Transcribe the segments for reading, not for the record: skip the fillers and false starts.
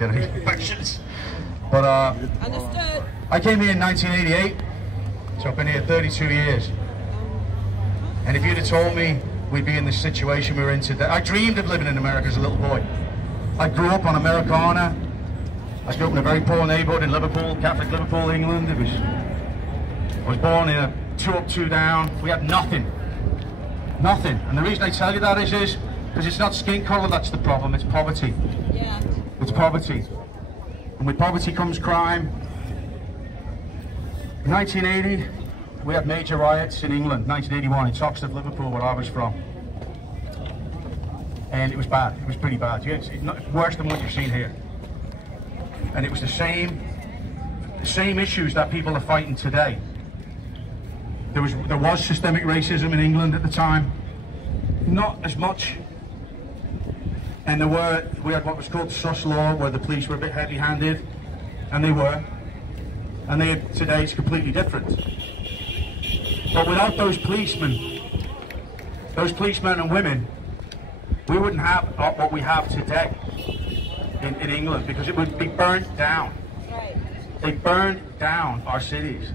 get any questions. But Understood. I came here in 1988, so I've been here 32 years. And if you'd have told me we'd be in the situation we're in today, I dreamed of living in America as a little boy. I grew up on Americana. I grew up in a very poor neighborhood in Liverpool, Catholic Liverpool, England. I was born in a 2 up, 2 down. We had nothing. Nothing. And the reason I tell you that is because it's not skin color that's the problem, it's poverty. Yeah. It's poverty. And with poverty comes crime. In 1980, we had major riots in England, 1981, in Oxford, Liverpool, where I was from. And it was bad. It was pretty bad. It's worse than what you've seen here. And it was the same issues that people are fighting today. There was systemic racism in England at the time, not as much. And we had what was called sus law, where the police were a bit heavy-handed, and they were. And today it's completely different. But without those policemen and women, we wouldn't have what we have today in England, because it would be burnt down. Right. They burned down our cities.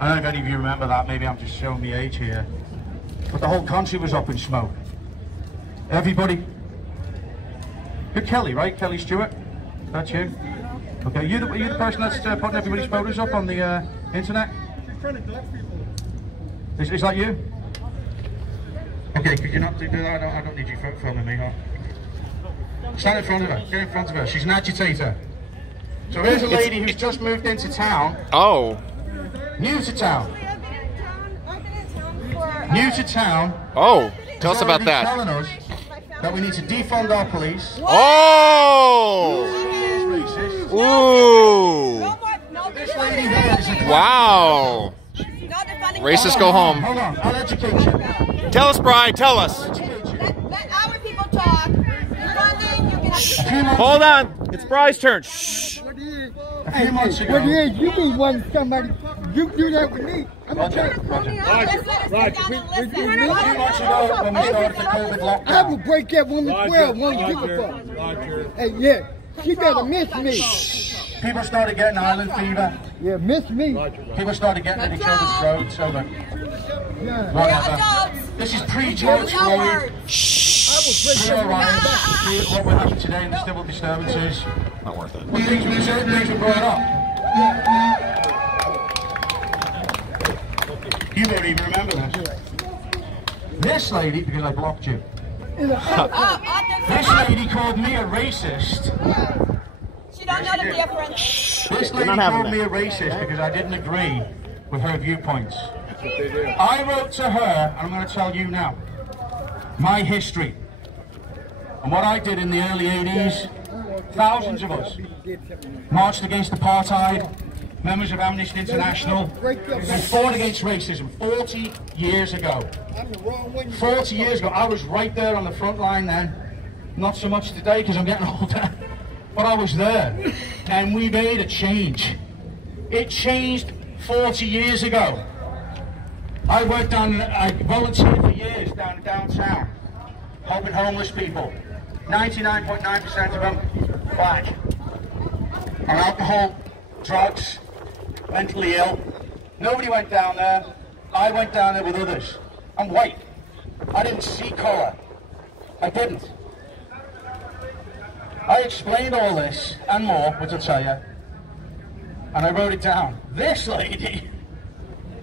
I don't know if any of you remember that, maybe I'm just showing the age here. But the whole country was up in smoke. Everybody. You're Kelly, right? Kelly Stewart? That's you? Okay, you're the person that's putting everybody's photos up on the internet? Is that you? Okay, could you not do that? I don't need you filming me, huh? Stand in front of her. Get in front of her. She's an agitator. So here's a lady who's just moved into town. Oh. New to town. I've been in town for... New to town. Oh, tell us about that. Telling us that we need to defund our police. Oh! Racist. Ooh! This lady here is a... Wow! Racists go home. Hold on, I'll educate you. Tell us, Brye, tell us. Let our people talk. Hold on, it's Brye's turn. Shh. A few months ago. What it is, you be wanting somebody, you do that with me. I'm gonna tell you. A few months ago, when we started the COVID lockdown. I will break that woman's well, won't give a fuck. Hey, yeah, she better miss me. People started getting island fever. Yeah, miss me. People started getting at each other's throats over whatever. This is pre-George Floyd. What will happen today in the civil disturbances. Not worth it. Certain things were brought up. You won't even remember this. This lady, because I blocked you. This lady called me a racist. She don't know the difference. This lady called me a racist because I didn't agree with her viewpoints. I wrote to her, and I'm going to tell you now, my history. And what I did in the early 80s, thousands of us marched against apartheid, members of Amnesty International, we fought against racism 40 years ago. 40 years ago, I was right there on the front line then. Not so much today because I'm getting older, but I was there. And we made a change. It changed 40 years ago. I volunteered for years downtown, helping homeless people. 99.9% of them black. On alcohol, drugs, mentally ill. Nobody went down there. I went down there with others. I'm white. I didn't see color. I didn't. I explained all this and more, which I'll tell you, and I wrote it down. This lady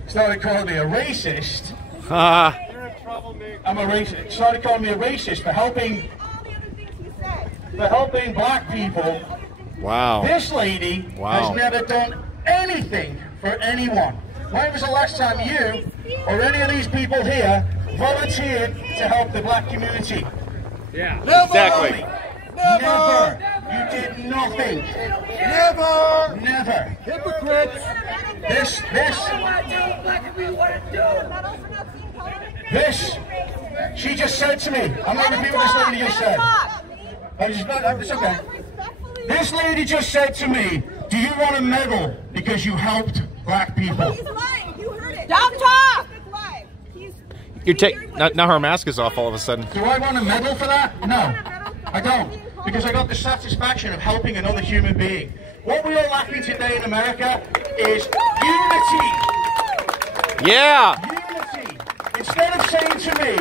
started calling me a racist. I'm a racist. Started calling me a racist for helping black people. Wow. This lady has never done anything for anyone. When was the last time you or any of these people here volunteered to help the black community? Yeah, exactly. Never. You did nothing. Never. Never. Hypocrites. This, she just said to me, I'm not repeating what this lady just said. It's okay. This lady just said to me, do you want a medal because you helped black people? He's lying. You heard it. Don't talk. Now her mask is off all of a sudden. Do I want a medal for that? No, I don't. because I got the satisfaction of helping another human being. What we are lacking today in America is unity. Yeah. Unity. Instead of saying to me,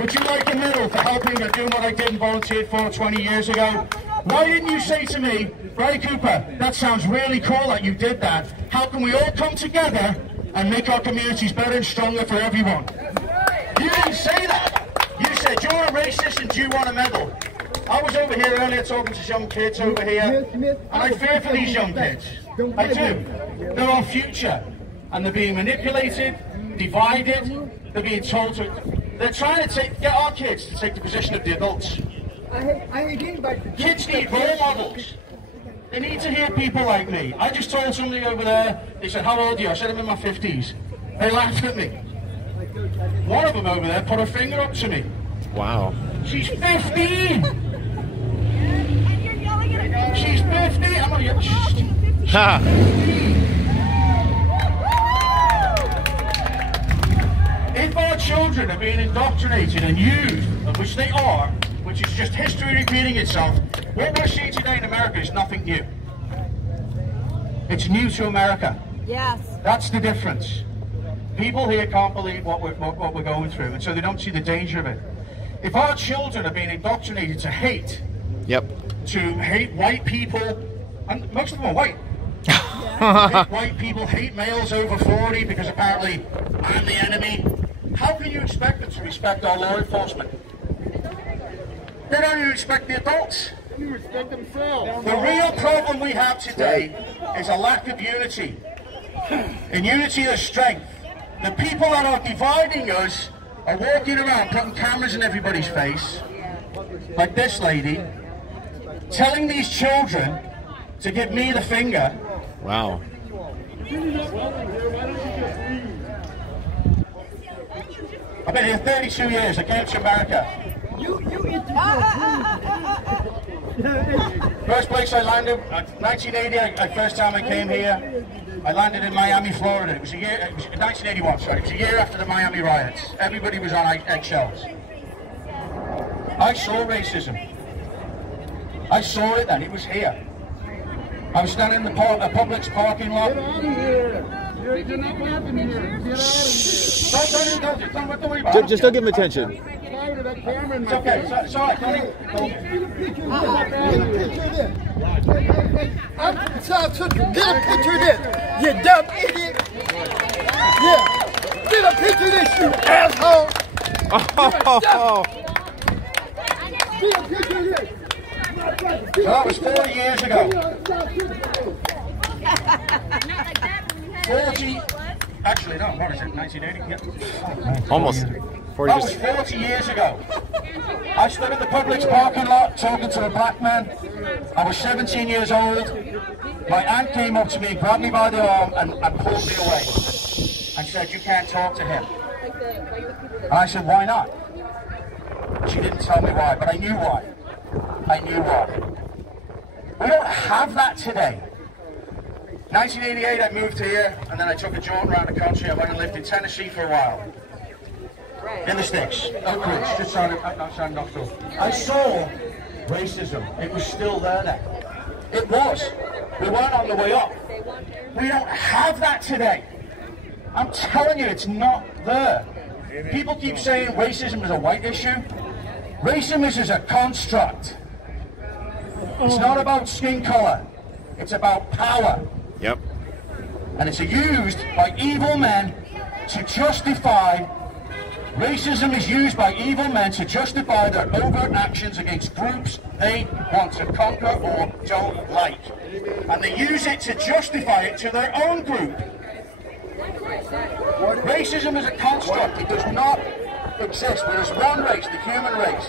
would you like a medal for helping or doing what I did and volunteered for 20 years ago? Why didn't you say to me, Brye Cooper, that sounds really cool that you did that. How can we all come together and make our communities better and stronger for everyone? You didn't say that. You said, you're a racist and do you want a medal? I was over here earlier talking to some kids over here, and I fear for these young kids. I do. They're our future, and they're being manipulated, divided, they're being told to... They're trying to get our kids to take the position of the adults. Kids need role models. They need to hear people like me. I just told somebody over there, they said, how old are you? I said, I'm in my 50s. They laughed at me. One of them over there put her finger up to me. Wow. She's 15! She's 50! I'm gonna get... Ha! If our children are being indoctrinated and used, which they are, which is just history repeating itself, what we're seeing today in America is nothing new. It's new to America. Yes. That's the difference. People here can't believe what we're going through, and so they don't see the danger of it. If our children are being indoctrinated to hate, to hate white people, and most of them are white. Hate white people, hate males over 40 because apparently I'm the enemy. How can you expect them to respect our law enforcement? They don't even respect the adults. They respect themselves. The real problem we have today is a lack of unity. In unity there's strength. The people that are dividing us are walking around putting cameras in everybody's face, like this lady, telling these children to give me the finger. Wow. I've been here 32 years. I came to America. First place I landed, 1980, first time I came here, I landed in Miami, Florida. It was 1981, sorry. It was a year after the Miami riots. Everybody was on eggshells. I saw racism. I saw it then. It was here. I was standing in the Publix parking lot. Get out of here. You're not laughing here. Get out of here. Don't worry about it. Just don't give him attention. It's okay. It's all right. Get a picture of this, you dumb idiot. Yeah. Get a picture of this, you asshole. Oh. Get a picture of this. So that was 40 years ago. 40, actually no, what is it, 1980? Yeah. Almost. 40 That was 40 years ago. I stood at the Publix parking lot talking to a black man. I was 17 years old. My aunt came up to me, grabbed me by the arm and pulled me away and said, you can't talk to him. And I said, why not? She didn't tell me why, but I knew why. I knew why. We don't have that today. 1988 I moved here and then I took a jaunt around the country. I went and lived in Tennessee for a while. In the sticks, Oak Ridge, just outside Knoxville. I saw racism. It was still there then. It was. We weren't on the way up. We don't have that today. I'm telling you, it's not there. People keep saying racism is a white issue. Racism is a construct. It's not about skin color. It's about power. Yep. And it's used by evil men to justify. Racism is used by evil men to justify their overt actions against groups they want to conquer or don't like. And they use it to justify it to their own group. Racism is a construct. It does not exist. There is one race, the human race.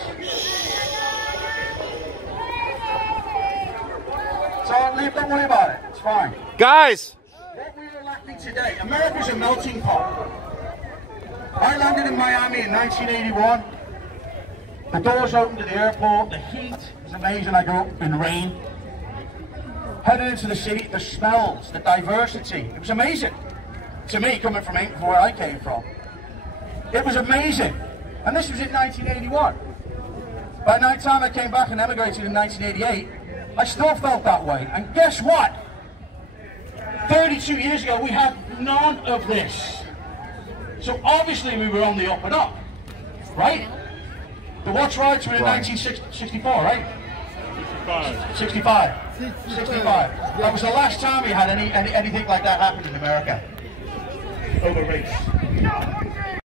So don't worry about it. It's fine. Guys! What we are lacking today, America's a melting pot. I landed in Miami in 1981. The doors opened to the airport. The heat was amazing. I grew up in rain. Headed into the city, the smells, the diversity. It was amazing. To me, coming from where I came from. It was amazing. And this was in 1981. By By the time I came back and emigrated in 1988, I still felt that way. And guess what? 32 years ago, we had none of this. So obviously we were on the up and up, right? The Watch Rights were in 1964, right? 65. That was the last time we had anything like that happen in America. Over race.